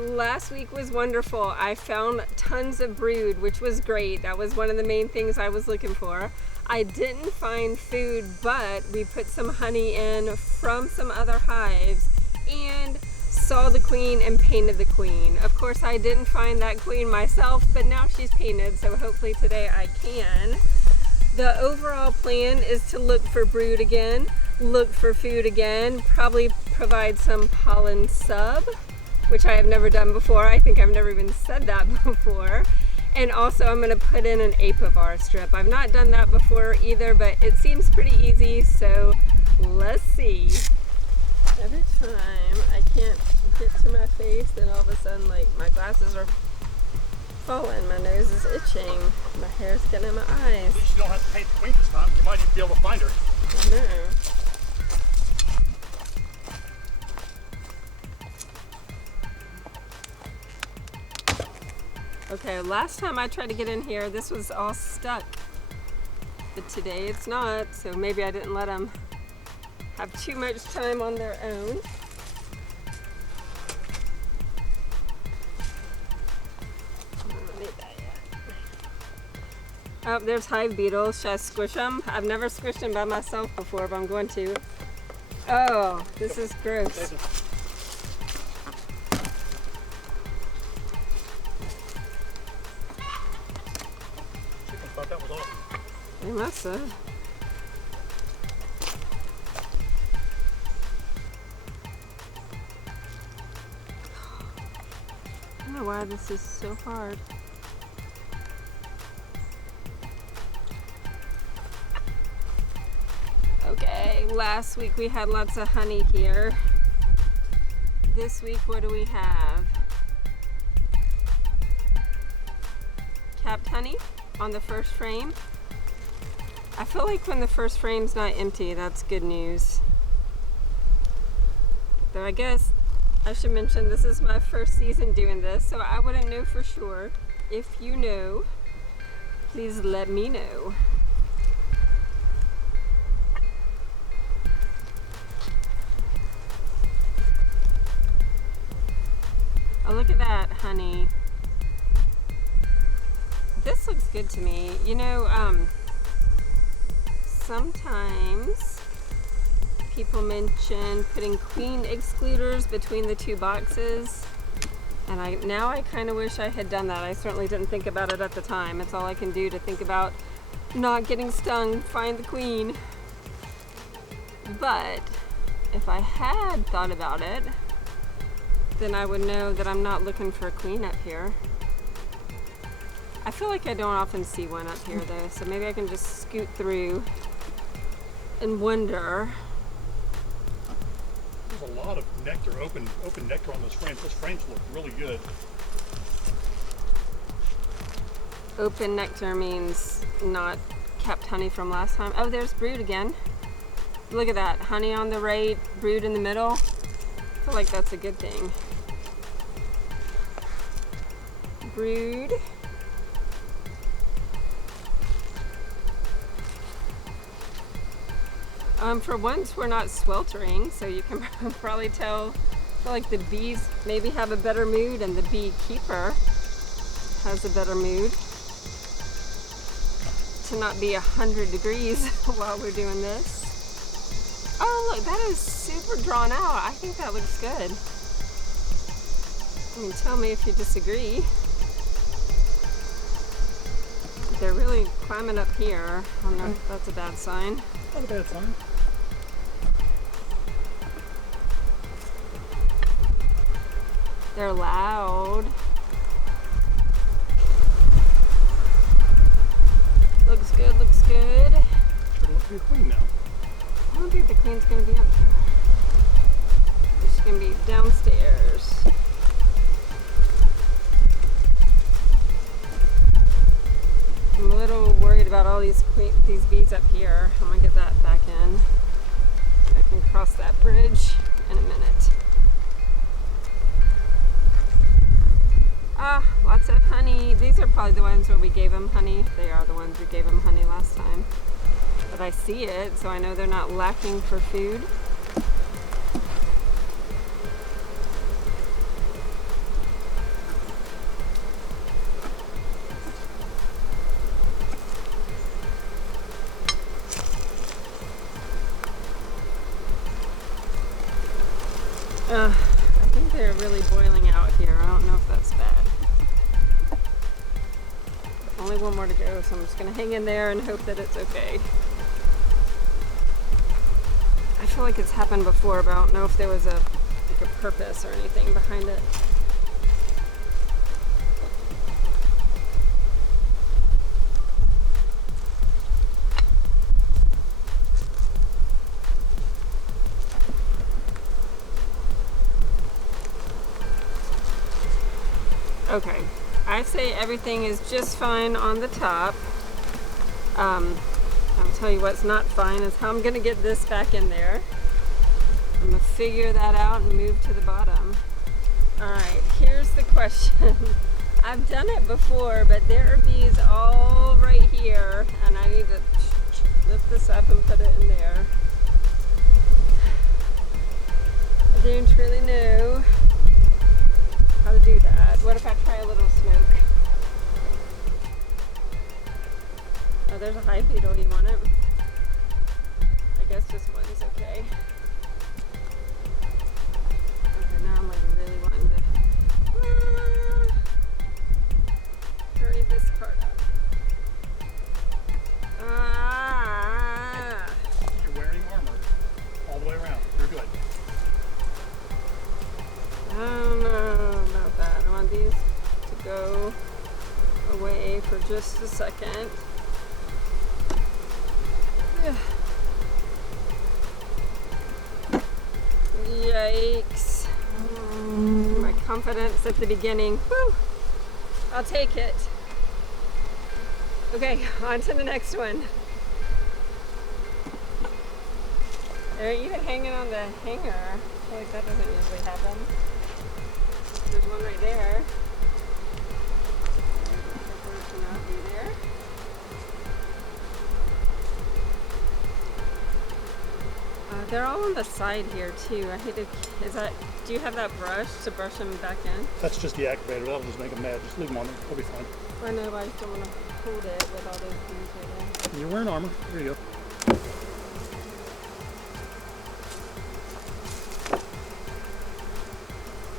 last week was wonderful. I found tons of brood, which was great. That was one of the main things I was looking for. I didn't find food, but we put some honey in from some other hives and saw the queen and painted the queen. Of course, I didn't find that queen myself, but now she's painted, so hopefully today I can. The overall plan is to look for brood again, look for food again, probably provide some pollen sub, which I have never done before. I think I've never even said that before. And also I'm going to put in an Apivar strip. I've not done that before either, but it seems pretty easy, so let's see. Every time I can't get to my face, and all of a sudden, like, my glasses are falling, my nose is itching, my hair's getting in my eyes. At least you don't have to paint the queen this time. You might even be able to find her. I know. Okay, last time I tried to get in here, this was all stuck. But today it's not, so maybe I didn't let them have too much time on their own. I don't need that yet. Oh, there's hive beetles. Should I squish them? I've never squished them by myself before, but I'm going to. Oh, this is gross. That was awesome. They must have. I don't know why this is so hard. Okay, last week we had lots of honey here. This week, what do we have? Capped honey on the first frame. I feel like when the first frame's not empty, that's good news. Though I guess I should mention this is my first season doing this, so I wouldn't know for sure. If you know, please let me know. Oh, look at that honey. This looks good to me. You know, sometimes people mention putting queen excluders between the two boxes, and now I kind of wish I had done that. I certainly didn't think about it at the time. It's all I can do to think about not getting stung, find the queen. But if I had thought about it, then I would know that I'm not looking for a queen up here. I feel like I don't often see one up here though, so maybe I can just scoot through and wonder. There's a lot of nectar, open nectar on those frames. Those frames look really good. Open nectar means not kept honey from last time. Oh, there's brood again. Look at that, honey on the right, brood in the middle. I feel like that's a good thing. Brood. For once, we're not sweltering, so you can probably tell. I feel like the bees maybe have a better mood, and the beekeeper has a better mood. To not be 100 degrees while we're doing this. Oh, look, that is super drawn out. I think that looks good. I mean, tell me if you disagree. They're really climbing up here. I don't know if that's a bad sign. Not a bad sign. They're loud. Looks good, looks good. Sure looks to be a queen now. I don't think the queen's gonna be up here. She's gonna be downstairs. I'm a little worried about all these bees up here. I'm gonna get that back in. I can cross that bridge in a minute. Ah, lots of honey. These are probably the ones where we gave them honey. They are the ones we gave them honey last time. But I see it, so I know they're not lacking for food. I think they're really boiling out here. I don't know if that's bad. Only one more to go, so I'm just gonna hang in there and hope that it's okay. I feel like it's happened before, but I don't know if there was like a purpose or anything behind it. Okay, I say everything is just fine on the top. I'll tell you what's not fine is how I'm gonna get this back in there. I'm gonna figure that out and move to the bottom. All right, here's the question. I've done it before, but there are bees all right here, and I need to lift this up and put it in there. I don't really know how to do that. What if I try a little smoke? Oh, there's a hive beetle. You want it? I guess this one's okay. Okay, now I'm like really wanting to hurry this part up. You're wearing armor all the way around. You're good. I don't know about that. I want these to go away for just a second. Yikes. My confidence at the beginning. Whew. I'll take it. Okay, on to the next one. They're even hanging on the hanger. I feel like that doesn't usually happen. There's one right there. Prefer to not be there. They're all on the side here too. I hate to. Do you have that brush to brush them back in? That's just the activator. That'll just make them mad. Just leave them on there. They'll be fine. I know, but I just don't want to hold it with all those bees right there. You're wearing armor. Here you go.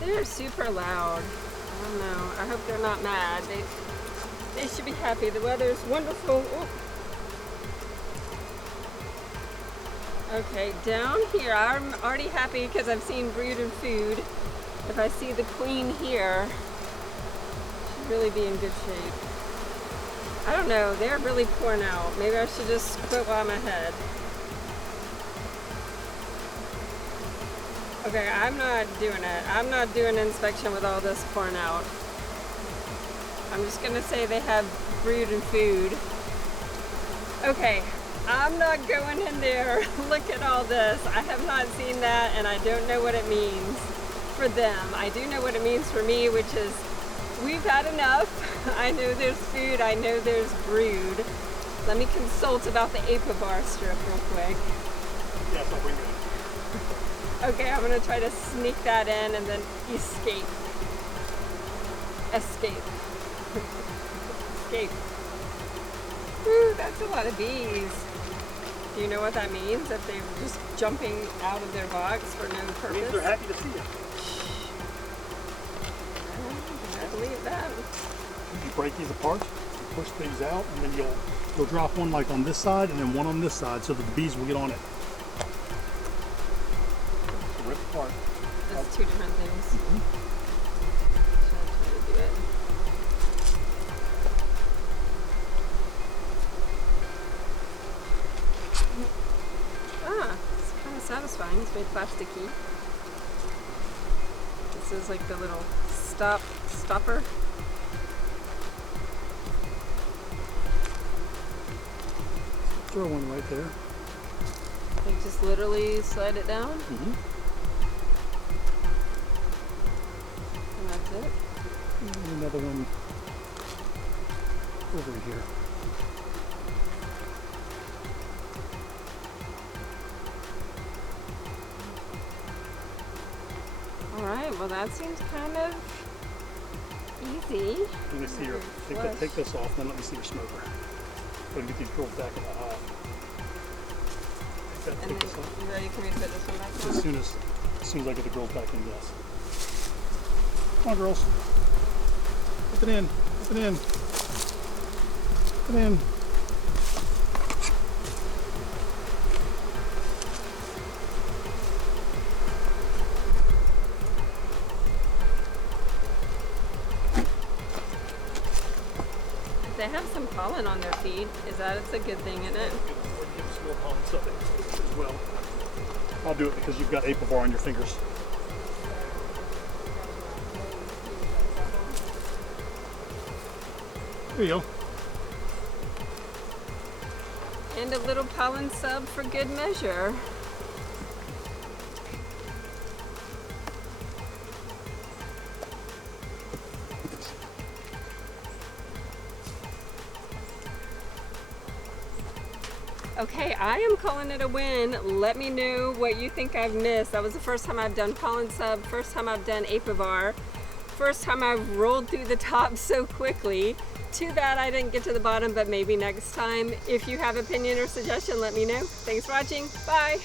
They're super loud. I don't know. I hope they're not mad. They should be happy. The weather's wonderful. Ooh. Okay, down here, I'm already happy because I've seen brood and food. If I see the queen here, should really be in good shape. I don't know, they're really pouring out. Maybe I should just quit while I'm ahead. Okay, I'm not doing it. I'm not doing inspection with all this pouring out. I'm just gonna say they have brood and food. Okay. I'm not going in there. Look at all this. I have not seen that and I don't know what it means for them. I do know what it means for me, which is we've had enough. I know there's food. I know there's brood. Let me consult about the Apivar strip real quick. Yeah, don't bring it. Okay, I'm gonna try to sneak that in and then escape. Escape. Escape. Woo, that's a lot of bees. Do you know what that means? That they're just jumping out of their box for no purpose? It means they're happy to see you. I believe that. You break these apart, you push these out, and then you'll drop one like on this side and then one on this side so that the bees will get on it. So rip apart. That's two different things. Mm-hmm. Should I try to do it? It's kind of satisfying. It's very plasticky. This is like the little stopper. Throw one right there. Like just literally slide it down. Mm-hmm. And that's it. And another one over here. Alright, well that seems kind of easy. Let me see your, take this off, then let me see your smoker. So we can get these girls back in the hive. And then, you ready for me to put this one back on? As As soon as I get the girls back in, yes. Come on, girls. Put it in. Put it in. Put it in. If they have some pollen on their feet, it's a good thing, isn't it? Give us more pollen stuff as well. I'll do it because you've got Apivar on your fingers. There you go. And a little pollen sub for good measure. Okay, I am calling it a win. Let me know what you think I've missed. That was the first time I've done pollen sub, first time I've done Apivar, first time I've rolled through the top so quickly. Too bad I didn't get to the bottom, but maybe next time. If you have opinion or suggestion, let me know. Thanks for watching. Bye.